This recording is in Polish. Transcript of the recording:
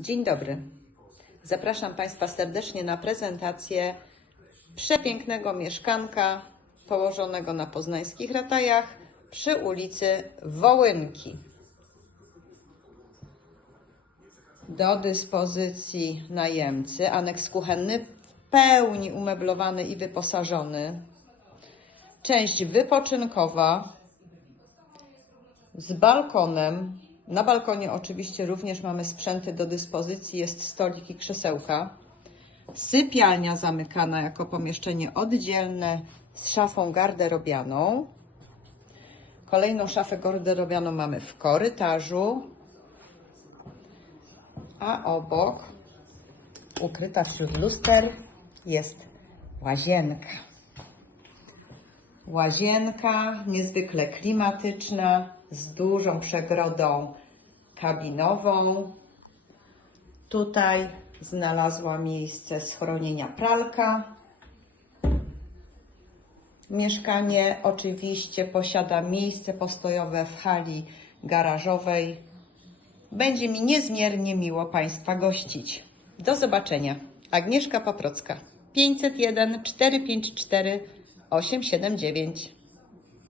Dzień dobry. Zapraszam Państwa serdecznie na prezentację przepięknego mieszkanka położonego na poznańskich ratajach przy ulicy Wołynki. Do dyspozycji najemcy aneks kuchenny w pełni umeblowany i wyposażony. Część wypoczynkowa z balkonem. Na balkonie oczywiście również mamy sprzęty do dyspozycji, jest stolik i krzesełka. Sypialnia zamykana jako pomieszczenie oddzielne z szafą garderobianą. Kolejną szafę garderobianą mamy w korytarzu, a obok, ukryta wśród luster, jest łazienka. Łazienka niezwykle klimatyczna, z dużą przegrodą kabinową. Tutaj znalazła miejsce schronienia pralka. Mieszkanie oczywiście posiada miejsce postojowe w hali garażowej. Będzie mi niezmiernie miło Państwa gościć. Do zobaczenia. Agnieszka Paprocka 501 454 879